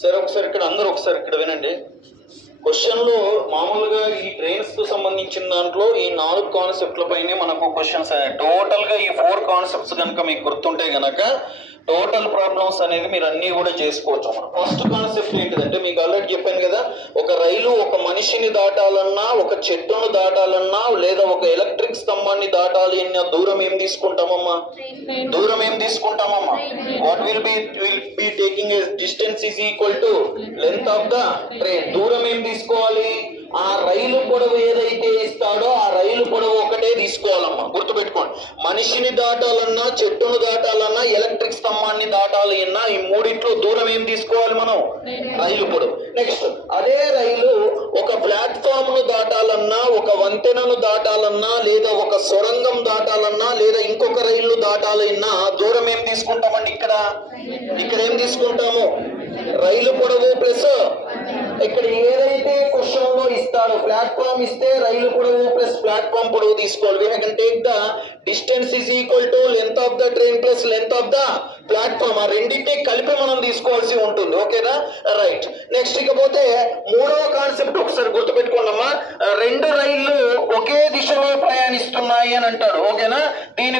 సరే ఒకసారి ఇక్కడ అందరూ ఒకసారి ఇక్కడ వినండి. క్వశ్చన్లో మామూలుగా ఈ ట్రైన్స్ కు సంబంధించిన దాంట్లో ఈ 4 కాన్సెప్ట్ల పైనే మనకు క్వశ్చన్స్ టోటల్ గా ఈ 4 కాన్సెప్ట్స్ కనుక మీకు గుర్తుంటే గనక టోటల్ ప్రాబ్లమ్స్ అనేది మీరు అన్ని కూడా చేసుకోవచ్చు. ఫస్ట్ కాన్సెప్ట్ ఏంటిదంటే మీకు ఆల్రెడీ చెప్పాను కదా, ఒక రైలు ఒక మనిషిని దాటాలన్నా, ఒక చెట్టును దాటాలన్నా, లేదా ఒక ఎలక్ట్రిక్ స్తంభాన్ని దాటాలి అన్న దూరం ఏం తీసుకుంటామమ్మా? దూరం ఏం తీసుకుంటామమ్మా? What will be taking a distance is equal to length of the train. దూరం ఏం తీసుకోవాలి? ఆ రైలు పొడవు ఏదైతే ఇస్తాడో ఆ రైలు పొడవు ఒకటే తీసుకోవాలమ్మా, గుర్తుపెట్టుకోండి. మనిషిని దాటాలన్నా, చెట్టును దాటాలన్నా, ఎలక్ట్రిక్ స్తంభాన్ని దాటాలి అన్నా ఈ మూడింట్లో దూరం ఏం తీసుకోవాలి మనం? రైలు పొడవు. నెక్స్ట్ అదే రైలు ఒక ప్లాట్ఫామ్ ను దాటాలన్నా, ఒక వంతెనను దాటాలన్నా, లేదా ఒక సొరంగం దాటాలన్నా, లేదా ఇంకొక రైలు దాటాలన్నా దూరం ఏం తీసుకుంటామండి? ఇక్కడ ఏం తీసుకుంటాము? రైలు పొడవు ప్లస్ ఇక్కడ ఏదైతే క్వశ్చన్ లో ఇస్తాడో ప్లాట్ఫామ్ ఇస్తే రైలు పొడవు ప్లస్ ప్లాట్ఫామ్ పొడవు తీసుకోవాలి. We can take the distance is equal to length of the train plus length of the platform. ఆ రెండింటిని కలిపి మనం తీసుకోవాల్సి ఉంటుంది. ఓకేనా? రైట్. నెక్స్ట్ ఇకపోతే మూడవ కాన్సెప్ట్ ఒకసారి గుర్తుపెట్టుకోండమ్మా. 2 రైళ్లు ఒకే దిశలో ప్రయాణిస్తున్నాయి అని అంటాడు. ఓకేనా? దీని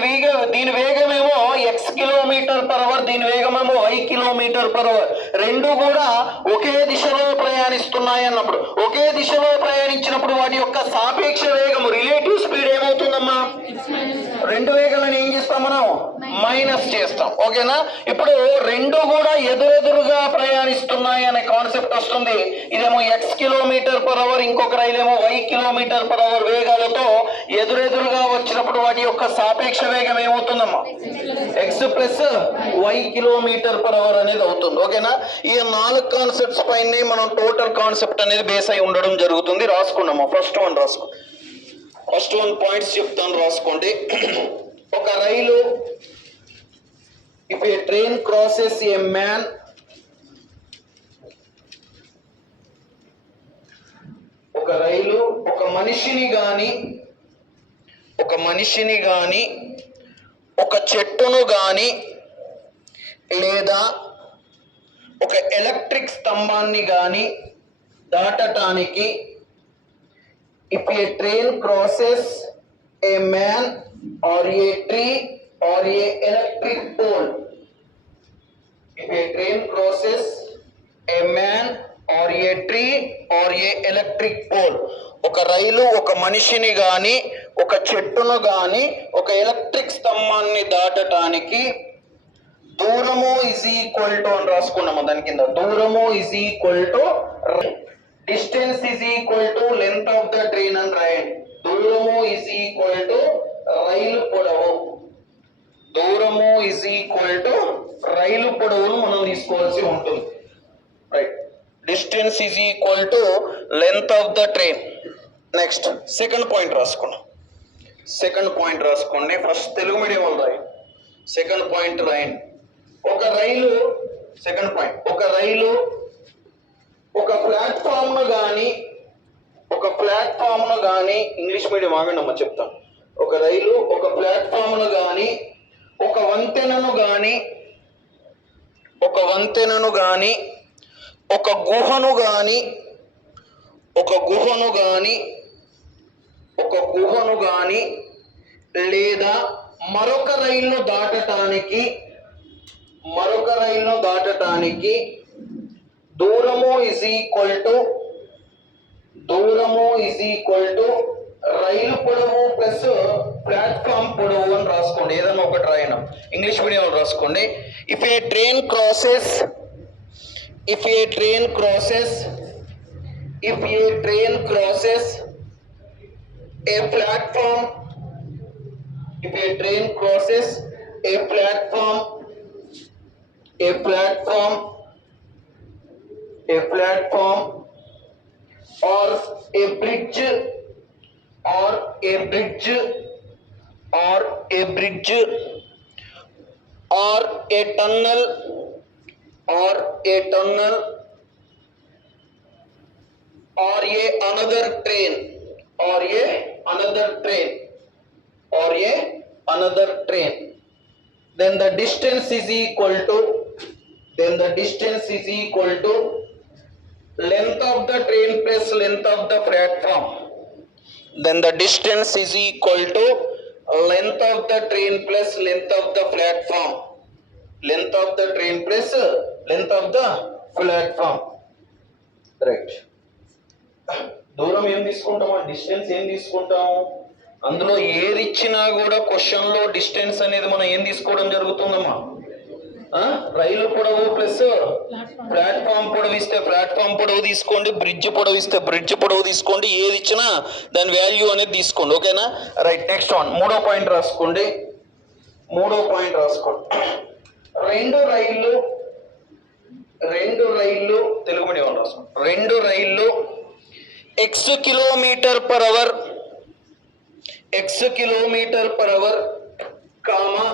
వేగమేమో x km/h, దీని వేగమేమో y km/h. రెండు కూడా ఒకే దిశలో ప్రయాణిస్తున్నాయి అన్నప్పుడు, ఒకే దిశలో ప్రయాణించినప్పుడు వాటి యొక్క సాపేక్ష వేగము రిలేటివ్ స్పీడ్ ఏమవుతుందమ్మా? రెండు వేగాలను ఏం చేస్తాం మనం? మైనస్ చేస్తాం. ఓకేనా? ఇప్పుడు రెండు కూడా ఎదురెదురుగా ప్రయాణిస్తున్నాయి అనే కాన్సెప్ట్ వస్తుంది. ఇదేమో x km/h, ఇంకొక రైలు ఏమో y km/h వేగాలతో ఎదురెదురుగా వచ్చినప్పుడు వాటి యొక్క సాపేక్ష వేగం ఏమవుతుందమ్మా? x ప్లస్ y km/h అనేది అవుతుంది. ఓకేనా? ఈ 4 కాన్సెప్ట్స్ పైన మనం టోటల్ కాన్సెప్ట్ అనేది బేస్ అయి ఉండడం జరుగుతుంది. రాసుకున్నామా? ఫస్ట్ వన్ పాయింట్స్ చెప్తాను, రాసుకోండి. ఒక రైలు, if a train crosses a man, ఒక రైలు ఒక మనిషిని గాని ఒక చెట్టును గాని లేదా ఒక ఎలక్ట్రిక్ స్తంభాన్ని గాని దాటటానికి, if a train crosses a man or a tree or a electric pole, if a train crosses a man or a tree or a electric pole, ఒక రైలు ఒక మనిషిని గాని ఒక చెట్టును గాని ఒక ఎలక్ట్రిక్ స్తంభాన్ని దాటటానికి దూరము ఇజ్ ఈక్వల్ టు అని రాసుకున్నాము. దాని కింద దూరము is equal to distance is equal to length of the train అని రాయండి. దూరము ఇజ్ ఈక్వల్ టు రైలు పొడవు. దూరము ఇజ్ ఈక్వల్ టు రైలు పొడవును మనం తీసుకోవాల్సి ఉంటుంది. Right. Distance is equal to length of the train. Next second point రాసుకోండి. ఫస్ట్ తెలుగు మీడియం వాళ్ళు రాయండి. సెకండ్ పాయింట్ రాయండి. ఒక రైలు ఒక ప్లాట్ఫామ్ ను గాని ఇంగ్లీష్ మీడియం ఆగండి అమ్మ చెప్తాను. ఒక రైలు ఒక ప్లాట్ఫామ్ ను గాని ఒక వంతెనను గాని ఒక గుహను గాని లేదా మరొక రైలును దాటటానికి దూరము ఇజ్ ఈక్వల్ టు రైలు పొడవు ప్లస్ ప్లాట్ఫామ్ పొడవు అని రాసుకోండి. ఏదైనా ఒకటి రాయడం. ఇంగ్లీష్ మీడియం రాసుకోండి. If a train crosses a platform or a bridge or a tunnel or another train, then the distance is equal to then the distance is equal to length of the train plus length of the platform. Then the distance is equal to length of the train plus length of the platform. Length of the train plus length of the platform. Right. దూరం ఏం తీసుకుంటాం, distance ఏం తీసుకుంటాం. అందులో ఏది ఇచ్చినా కూడా question లో డిస్టెన్స్ అనేది మనం ఏం తీసుకోవడం జరుగుతుందమ్మా. రైలు పొడవు ప్లస్ ప్లాట్ఫామ్ పొడవు ఇస్తే ప్లాట్ఫామ్ పొడవు తీసుకోండి, బ్రిడ్జ్ పొడవు ఇస్తే బ్రిడ్జ్ పొడవు తీసుకోండి, ఏది ఇచ్చినా దాని వాల్యూ అనేది తీసుకోండి. ఓకేనా. రైట్. నెక్స్ట్ వన్, మూడో పాయింట్ రాసుకోండి. రెండు రైళ్ళు తెలుగు మీడియం రాసుకోండి. రెండు రైళ్ళు X kilometre per hour comma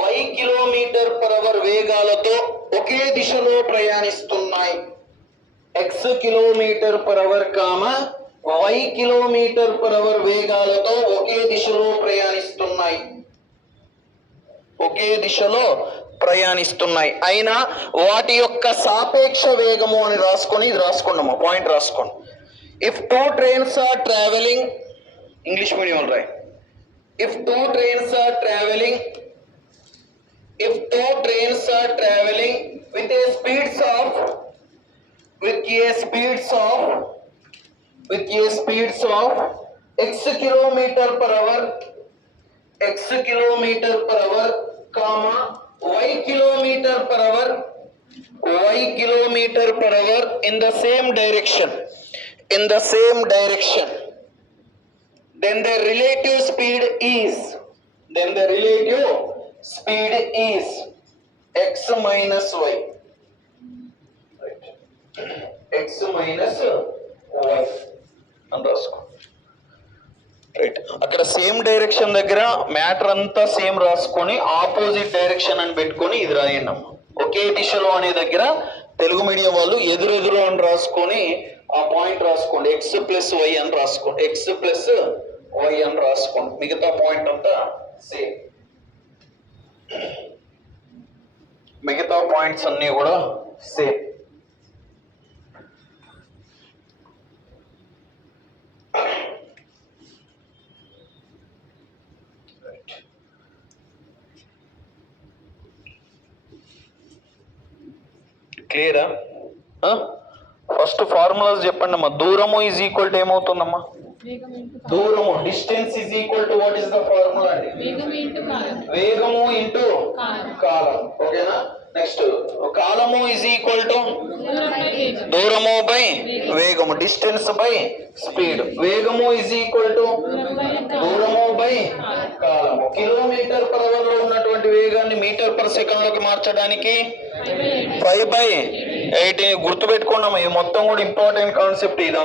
Y kilometre per hour వేగాలతో ఒకే దిశలో ప్రయాణిస్తున్నాయి. X kilometre per hour comma Y kilometre per hour వేగాలతో ఒకే దిశలో ప్రయాణిస్తున్నాయి. అయినా వాటి యొక్క సాపేక్ష వేగము అని రాసుకొని ఇది రాసుకున్నాము. పాయింట్ రాసుకోండి. If two trains are travelling, English medium రాయ్. If two trains are traveling with a speeds of x kilometer per hour, comma y kilometer per hour in the same direction, then the relative speed is x minus y. Right. x minus y అని రాసుకో. Right. అక్కడ same direction దగ్గర matter అంతా same రాసుకొని opposite direction అని పెట్టుకొని ఇది రాయండి అమ్మ. ఒకే దిశలో అనే దగ్గర తెలుగు మీడియం వాళ్ళు ఎదురెదురు అని రాసుకొని ఆ పాయింట్ రాసుకోండి. ఎక్స్ ప్లస్ వై అని రాసుకోండి. మిగతా పాయింట్ అంతా సేమ్. మిగతా పాయింట్స్ అన్ని కూడా సేమ్. క్లియరా? ఫస్ట్ ఫార్ములాస్ చెప్పండి అమ్మా. దూరము ఈజ్ ఈక్వల్ టు ఏమవుతుందమ్మా? దూరము distance is equal to what is the formula అండి? వేగము ఇంటూ కాలం. ఓకేనా. నెక్స్ట్ కాలము ఈజ్ ఈక్వల్ టు దూరము బై వేగము, డిస్టెన్స్ బై స్పీడ్. వేగము ఈజ్ ఈక్వల్ టు దూరము బై కాలము. కిలోమీటర్ పర్ అవర్ లో ఉన్నటువంటి వేగాన్ని మీటర్ పర్ సెకండ్ లోకి మార్చడానికి 5/18. గుర్తుపెట్టుకున్నాము. ఇది మొత్తం కూడా ఇంపార్టెంట్ కాన్సెప్ట్ ఇది.